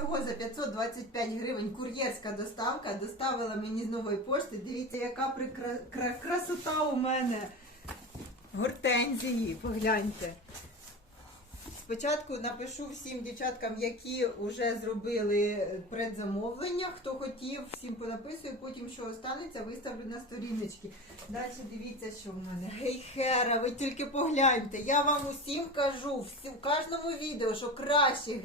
всього за 525 гривень кур'єрська доставка. Доставила мені з нової пошти. Дивіться, яка прикра... красота у мене. Гортензії, погляньте. Спочатку напишу всім дівчаткам, які вже зробили предзамовлення, хто хотів, всім понаписую, потім що останеться, виставлю на сторіночки. Далі дивіться, що в мене. Гей хера, ви тільки погляньте. Я вам усім кажу, в кожному відео, що краще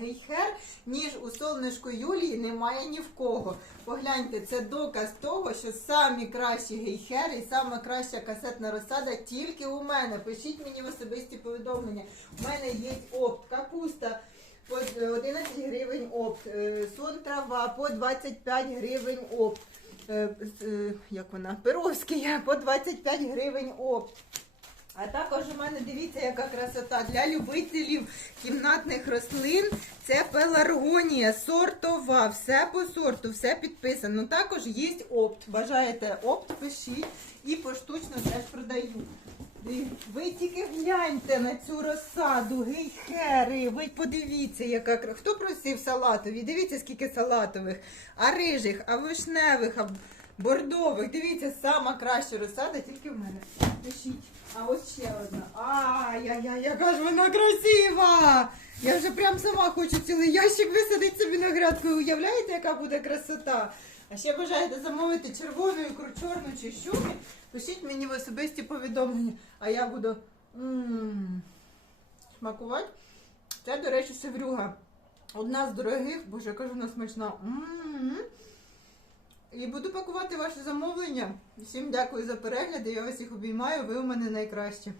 гейхер, ніж у сонечку Юлії, немає ні в кого. Погляньте, це доказ того, що самі кращі гейхери і сама краща касетна розсада тільки у мене. Пишіть мені в особисті повідомлення. У мене є опт, капуста по 11 гривень опт, е, сон трава по 25 гривень опт. Е, е, Як вона? Перовський по 25 гривень опт. А також у мене дивіться, яка красота для любителів кімнатних рослин. Це пеларгонія, сортова, все по сорту, все підписано. Також є опт. Бажаєте опт, пишіть і поштучно теж продаю. Ви- тільки гляньте на цю розсаду, гейхери, ви подивіться, яка кра- Хто просив салатові? Дивіться, скільки салатових, а рижих, а вишневих, а бордових. Дивіться, сама краща розсада тільки в мене. Пишіть. А ось ще одна. Ай-яй-яй, яка ж вона красива! Я вже прям сама хочу цілий ящик висадити собі на грядку. Уявляєте, яка буде красота? А ще бажаєте замовити червону, ікру, чорну чи щуки? Пишіть мені в особисті повідомлення, а я буду м, смакувати. Це, до речі, севрюга. Одна з дорогих, боже, кажу, вона смачна. І буду пакувати ваші замовлення. Всім дякую за перегляд. Я вас всіх обіймаю. Ви у мене найкращі.